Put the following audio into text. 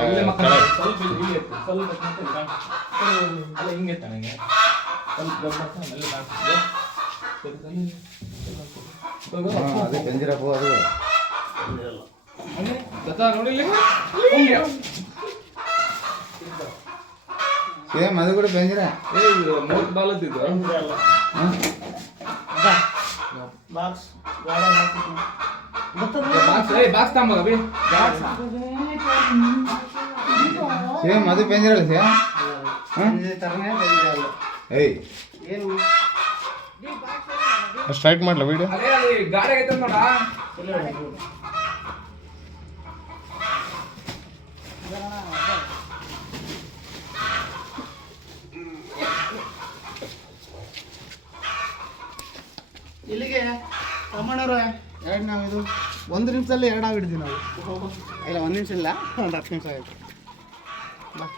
ಇಲ್ಲೇ ಮಕ್ಕಳು ಸ್ವಲ್ಪ ಇಲ್ಲಿ ಇಲ್ಲಿ ಎತ್ತು. ಸ್ವಲ್ಪ ಎತ್ತು ಇಲ್ಲಿ ಕಾಣು. ಅಲ್ಲ ಹಿಂಗೆ ಎತ್ತ ನಂಗೆ ಸ್ವಲ್ಪ ದೊಡ್ಡ ಮಕ್ಕಳು ಅಲ್ಲಿ ಕಾಣಿಸ್ತದೆ ಸ್ವಲ್ಪ ಅಲ್ಲಿ ಇಲ್ಲಿ. ಸ್ವಲ್ಪ ಹಾ, ಸ್ವಲ್ಪ ಅದೇ ಪಂಜರಪ್ಪು ಅದು ಹಂಗೆ ದತ್ತ ನೋಡಿ ಇಲ್ಲಿ ಹಿಂಗೆ. ಸೇಮ್ ಅದು ಕೂಡ ಪಂಜರ ಏ ಇದು ಮೂವತ್ತು ಬಾಲತ್ತಿದ್ದು ಬಾಕ್ಸ್ ಗಾಡಿ ಹಾಕ್ತೀನಿ ಬಾಕ್ಸ್ ಏ ಬಾಕ್ಸ್. ತಗೊಂಬ ಬಿ ಸೇಮ್? ಅದು ಏಯ್. ಮಾಡ್ಲ ವೀಡಿಯೋ? ಅದೇ ಗಾಡಿ ಐತೆ ನೋಡ ಇಲ್ಲ ಇಲ್ಲ. ಇಲ್ಲಿಗೆ ತಮ್ಮಣ್ಣವ್ರೆ ಎರಡು ನಾವು ಇದು ಒಂದು ನಿಮಿಷದಲ್ಲಿ ಎರಡು ಹಾವು ಹಿಡಿದ್ವಿ ನಾವು. ಇಲ್ಲ ಒಂದು ನಿಮಿಷ ಇಲ್ಲ. ಒಂದು ಹತ್ತು ನಿಮಿಷ ಆಯಿತು. ಹಾಂ.